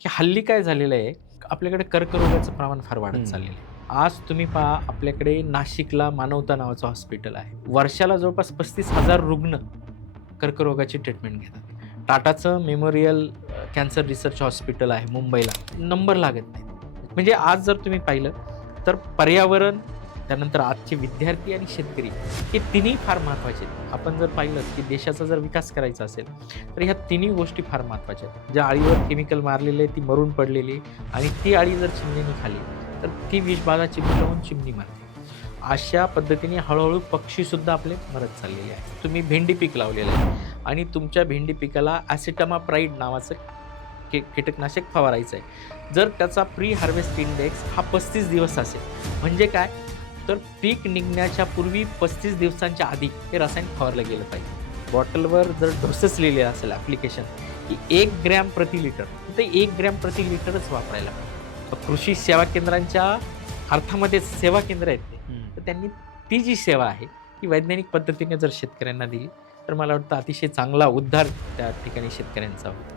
की हल्ली काय झालेलं आहे आपल्याकडे कर्करोगाचं प्रमाण फार वाढत. चाललेलं आहे. आज तुम्ही पहा आपल्याकडे नाशिकला मानवता नावाचं हॉस्पिटल आहे. वर्षाला जवळपास पस्तीस हजार रुग्ण कर्करोगाची ट्रीटमेंट घेतात. टाटाचं मेमोरियल कॅन्सर रिसर्च हॉस्पिटल आहे मुंबईला. नंबर लागत नाही म्हणजे आज जर तुम्ही पाहिलं तर पर्यावरण त्यानंतर आजचे विद्यार्थी आणि शेतकरी हे तिन्ही फार महत्त्वाचे आहेत. आपण जर पाहिलं की देशाचा जर विकास करायचा असेल तर ह्या तिन्ही गोष्टी फार महत्त्वाच्या आहेत. ज्या आळीवर केमिकल मारलेले आहे ती मरून पडलेली आहे आणि ती आळी जर चिमणीने खाली तर ती विषबाधा चिमणी चिमणी मारते. अशा पद्धतीने हळूहळू पक्षीसुद्धा आपले मरत चाललेले आहेत. तुम्ही भेंडी पीक लावलेलं आहे आणि तुमच्या भेंडी पिकाला ॲसिटमाप्राईड नावाचं के कीटकनाशक फवारायचं आहे. जर त्याचा प्री हार्वेस्ट इंडेक्स हा पस्तीस दिवस असेल म्हणजे काय? तर पीक निघण्याच्या पूर्वी पस्तीस दिवसांच्या आधी हे रसायन फवारलं गेलं पाहिजे. बॉटलवर जर डोसेस लिहिले असेल ॲप्लिकेशन की एक ग्रॅम प्रति लिटर तर एक ग्रॅम प्रति लिटरच वापरायला पाहिजे. कृषी सेवा केंद्रांच्या अर्थामध्ये सेवा केंद्र आहेत ते. तर त्यांनी ती जी सेवा आहे ती वैज्ञानिक पद्धतीने जर शेतकऱ्यांना दिली तर मला वाटतं अतिशय चांगला उद्धार त्या ठिकाणी शेतकऱ्यांचा होईल.